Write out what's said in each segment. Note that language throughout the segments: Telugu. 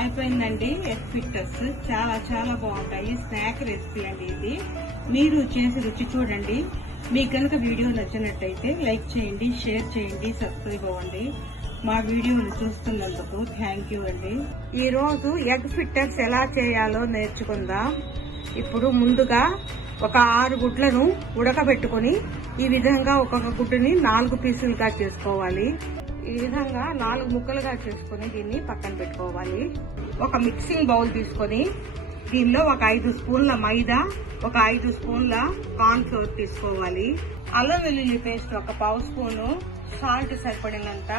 అయిపోయిందండి. ఎగ్ ఫిట్టర్స్ చాలా చాలా బాగుంటాయి. స్నాక్ రెసిపీ అండి ఇది. మీరు చేసి రుచి చూడండి. మీకు కనుక వీడియో నచ్చినట్టయితే లైక్ చేయండి, షేర్ చేయండి, సబ్స్క్రైబ్ అవ్వండి. మా వీడియోని చూస్తున్నందుకు థ్యాంక్ యూ అండి. ఈరోజు ఎగ్ ఫిట్టర్స్ ఎలా చేయాలో నేర్చుకుందాం. ఇప్పుడు ముందుగా ఒక 6 గుడ్లను ఉడకబెట్టుకుని ఈ విధంగా ఒక్కొక్క గుడ్డుని 4 పీసులుగా చేసుకోవాలి. ఈ విధంగా 4 ముక్కలుగా చేసుకుని దీన్ని పక్కన పెట్టుకోవాలి. ఒక మిక్సింగ్ బౌల్ తీసుకొని దీనిలో ఒక 5 స్పూన్ల మైదా, ఒక 5 స్పూన్ల కార్న్ ఫ్లోర్ తీసుకోవాలి. అల్లం వెల్లుల్లి పేస్ట్ ఒక 1/2 స్పూను, సాల్ట్ సరిపడినంత,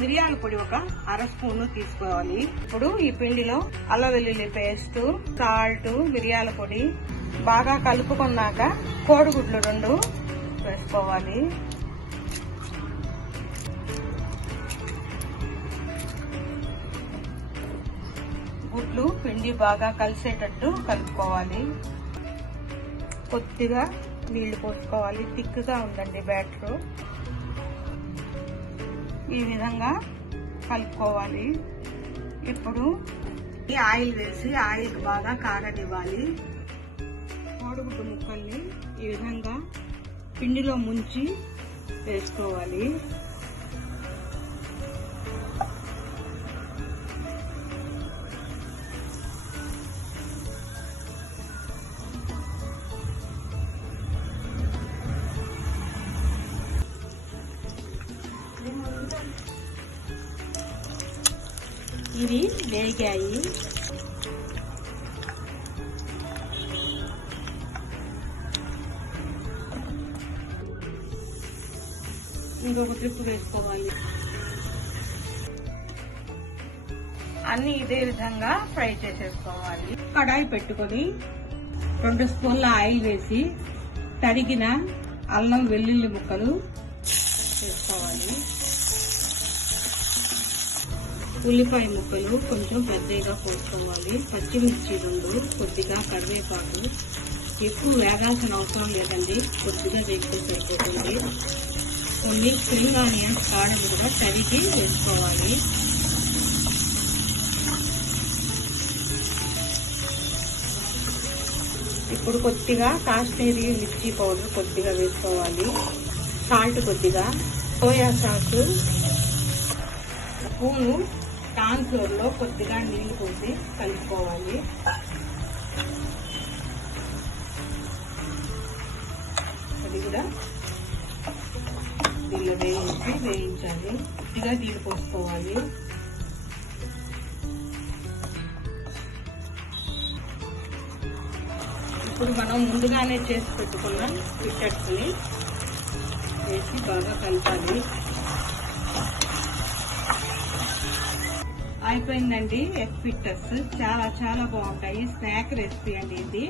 మిరియాల పొడి ఒక 1/2 స్పూను తీసుకోవాలి. ఇప్పుడు ఈ పిండిలో అల్లం వెల్లుల్లి పేస్ట్, సాల్ట్, మిరియాల పొడి బాగా కలుపుకున్నాక కోడిగుడ్లు 2 వేసుకోవాలి. గుడ్లు పిండి బాగా కలిసేటట్టు కలుపుకోవాలి. కొద్దిగా నీళ్లు పోసుకోవాలి. థిక్గా ఉందండి బ్యాటర్. ఈ విధంగా కలుపుకోవాలి. ఇప్పుడు ఈ ఆయిల్ వేసి ఆయిల్ బాగా కాగనివ్వాలి. కోడిగుడ్డు ముక్కల్ని ఈ విధంగా పిండిలో ముంచి వేసుకోవాలి. ఇవి వేగాయి. ఇంకొక ట్రిప్ వేసుకోవాలి. అన్ని ఇదే విధంగా ఫ్రై చేసేసుకోవాలి. కడాయి పెట్టుకొని 2 స్పూన్ల ఆయిల్ వేసి తరిగిన అల్లం వెల్లుల్లి ముక్కలు వేసుకోవాలి. ఉల్లిపాయ ముక్కలు కొంచెం పెద్దగా కోసుకోవాలి. పచ్చిమిర్చి 2, కొద్దిగా కరివేపాకు. ఎక్కువ వేగాల్సిన అవసరం లేదండి, కొద్దిగా వేస్తే సరిపోతుంది. కొన్ని స్ప్రింగ్ ఆనియన్స్ కాడలు కూడా తరిగి వేసుకోవాలి. ఇప్పుడు కొద్దిగా కాశ్మీరీ మిర్చి పౌడర్ కొద్దిగా వేసుకోవాలి. సాల్ట్ కొద్దిగా, soya sauce, spoon corn flour లో కొద్దిగా నీళ్లు పోసి కలుపుకోవాలి. అది కూడా దీనిలో వేయించాలి. కొద్దిగా నీళ్లు పోసుకోవాలి. ఇప్పుడు మనం ముందుగానే చేసి పెట్టుకున్న ఫిట్టర్స్ ని వేసి బాగా కలపాలి. అయిపోయిందండి. ఎగ్ ఫిట్టర్స్ చాలా చాలా బాగుంటాయి. స్నాక్ రెసిపీ అండి ఇది.